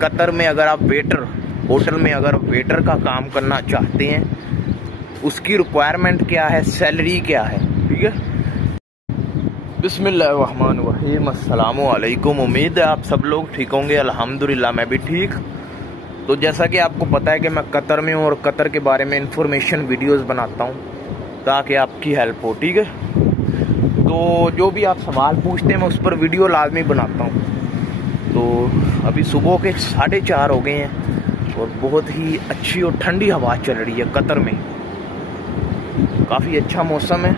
Qatar में अगर आप वेटर, होटल में अगर वेटर का काम करना चाहते हैं, उसकी रिक्वायरमेंट क्या है, सैलरी क्या है, ठीक है। बिस्मिल्लाहिर्रहमानिर्रहीम, अस्सलामु अलैकुम। उम्मीद है आप सब लोग ठीक होंगे। अल्हम्दुलिल्लाह मैं भी ठीक। तो जैसा कि आपको पता है कि मैं कतर में हूँ और कतर के बारे में इंफॉर्मेशन वीडियोस बनाता हूँ ताकि आपकी हेल्प हो, ठीक है। तो जो भी आप सवाल पूछते हैं मैं उस पर वीडियो लाजमी बनाता हूँ। तो अभी सुबह के 4:30 हो गए हैं और बहुत ही अच्छी और ठंडी हवा चल रही है कतर में, काफ़ी अच्छा मौसम है।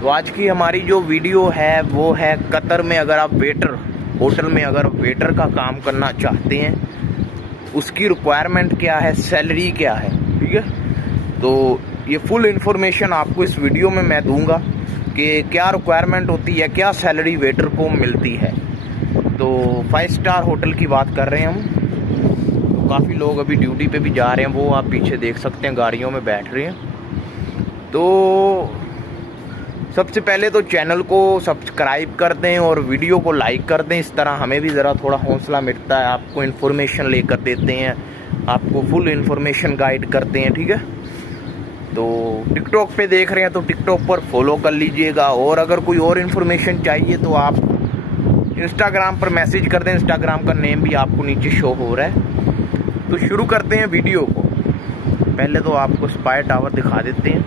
तो आज की हमारी जो वीडियो है वो है कतर में अगर आप वेटर, होटल में अगर वेटर का काम करना चाहते हैं, उसकी रिक्वायरमेंट क्या है, सैलरी क्या है, ठीक है। तो ये फुल इंफॉर्मेशन आपको इस वीडियो में मैं दूंगा कि क्या रिक्वायरमेंट होती है, क्या सैलरी वेटर को मिलती है। तो 5 स्टार होटल की बात कर रहे हैं हम। तो काफ़ी लोग अभी ड्यूटी पे भी जा रहे हैं, वो आप पीछे देख सकते हैं गाड़ियों में बैठ रहे हैं। तो सबसे पहले तो चैनल को सब्सक्राइब कर दें और वीडियो को लाइक कर दें, इस तरह हमें भी ज़रा थोड़ा हौसला मिलता है। आपको इन्फॉर्मेशन लेकर देते हैं, आपको फुल इन्फॉर्मेशन गाइड करते हैं, ठीक है। तो टिकटॉक पे देख रहे हैं तो टिकटॉक पर फॉलो कर लीजिएगा, और अगर कोई और इन्फॉर्मेशन चाहिए तो आप इंस्टाग्राम पर मैसेज कर दें। इंस्टाग्राम का नेम भी आपको नीचे शो हो रहा है। तो शुरू करते हैं वीडियो को। पहले तो आपको स्पाई टावर दिखा देते हैं।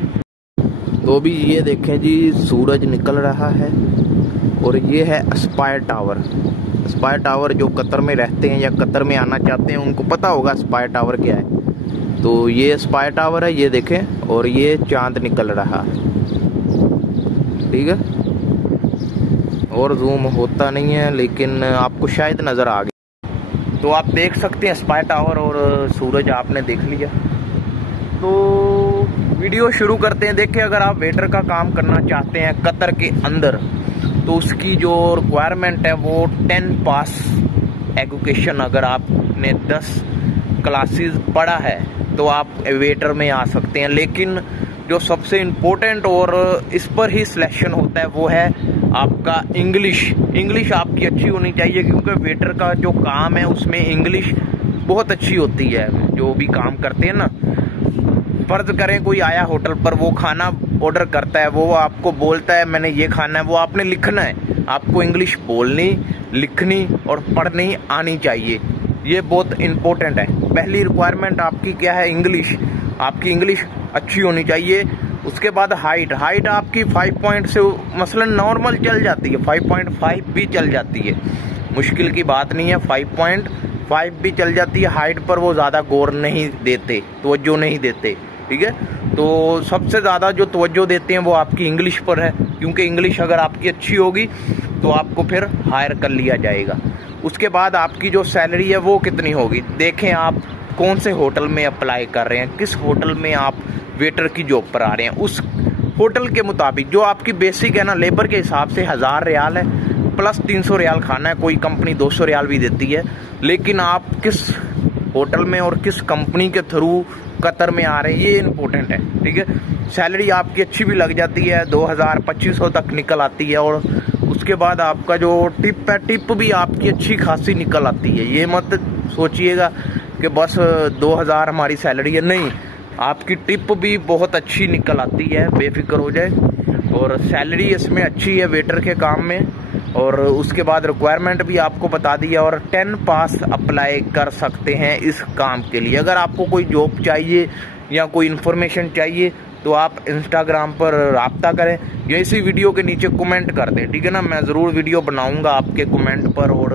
तो भी ये देखें जी, सूरज निकल रहा है और ये है स्पाई टावर। स्पाई टावर जो कतर में रहते हैं या कतर में आना चाहते हैं उनको पता होगा स्पाई टावर क्या है। तो ये स्पाई टावर है, ये देखें, और ये चांद निकल रहा है, ठीक है। और जूम होता नहीं है लेकिन आपको शायद नज़र आ गया। तो आप देख सकते हैं स्पाई टावर और सूरज आपने देख लिया। तो वीडियो शुरू करते हैं। देखिए, अगर आप वेटर का काम करना चाहते हैं कतर के अंदर तो उसकी जो रिक्वायरमेंट है वो 10 पास एजुकेशन, अगर आपने 10 क्लासेस पढ़ा है तो आप वेटर में आ सकते हैं। लेकिन जो सबसे इम्पोर्टेंट और इस पर ही सिलेक्शन होता है वो है आपका इंग्लिश। इंग्लिश आपकी अच्छी होनी चाहिए, क्योंकि वेटर का जो काम है उसमें इंग्लिश बहुत अच्छी होती है। जो भी काम करते हैं ना, फर्ज करें कोई आया होटल पर, वो खाना ऑर्डर करता है, वो आपको बोलता है मैंने ये खाना है, वो आपने लिखना है। आपको इंग्लिश बोलनी, लिखनी और पढ़नी आनी चाहिए, ये बहुत इम्पोर्टेंट है। पहली रिक्वायरमेंट आपकी क्या है, इंग्लिश। आपकी इंग्लिश अच्छी होनी चाहिए। उसके बाद हाइट आपकी 5 पॉइंट से मसलन नॉर्मल चल जाती है, 5.5 भी चल जाती है, मुश्किल की बात नहीं है। 5.5 भी चल जाती है। हाइट पर वो ज़्यादा गौर नहीं देते, तवज्जो नहीं देते, ठीक है। तो सबसे ज़्यादा जो तवज्जो देते हैं वो आपकी इंग्लिश पर है, क्योंकि इंग्लिश अगर आपकी अच्छी होगी तो आपको फिर हायर कर लिया जाएगा। उसके बाद आपकी जो सैलरी है वो कितनी होगी। देखें आप कौन से होटल में अप्लाई कर रहे हैं, किस होटल में आप वेटर की जॉब पर आ रहे हैं, उस होटल के मुताबिक जो आपकी बेसिक है ना, लेबर के हिसाब से 1000 रियाल है, प्लस 300 रियाल खाना है। कोई कंपनी 200 रियाल भी देती है। लेकिन आप किस होटल में और किस कंपनी के थ्रू कतर में आ रहे हैं ये इम्पोर्टेंट है, ठीक है। सैलरी आपकी अच्छी भी लग जाती है, 2000-2500 तक निकल आती है। और उसके बाद आपका जो टिप है, टिप भी आपकी अच्छी खासी निकल आती है। ये मत सोचिएगा कि बस 2000 हमारी सैलरी है, नहीं, आपकी टिप भी बहुत अच्छी निकल आती है, बेफिक्र हो जाए। और सैलरी इसमें अच्छी है वेटर के काम में। और उसके बाद रिक्वायरमेंट भी आपको बता दिया, और 10 पास अप्लाई कर सकते हैं इस काम के लिए। अगर आपको कोई जॉब चाहिए या कोई इन्फॉर्मेशन चाहिए तो आप इंस्टाग्राम पर राब्ता करें या इसी वीडियो के नीचे कमेंट कर दें, ठीक है ना। मैं ज़रूर वीडियो बनाऊंगा आपके कमेंट पर, और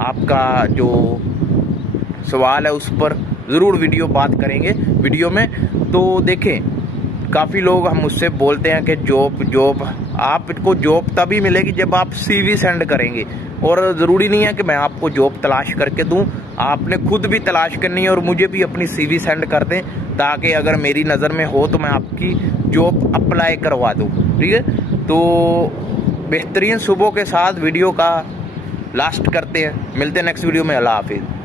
आपका जो सवाल है उस पर ज़रूर वीडियो बात करेंगे वीडियो में। तो देखें, काफ़ी लोग हम मुझसे बोलते हैं कि जॉब आपको जॉब तभी मिलेगी जब आप CV सेंड करेंगे। और ज़रूरी नहीं है कि मैं आपको जॉब तलाश करके दूं, आपने खुद भी तलाश करनी है और मुझे भी अपनी CV सेंड कर दें, ताकि अगर मेरी नज़र में हो तो मैं आपकी जॉब अप्लाई करवा दूं, ठीक है। तो बेहतरीन सुबह के साथ वीडियो का लास्ट करते हैं। मिलते हैं नेक्स्ट वीडियो में। अल्लाह हाफिज़।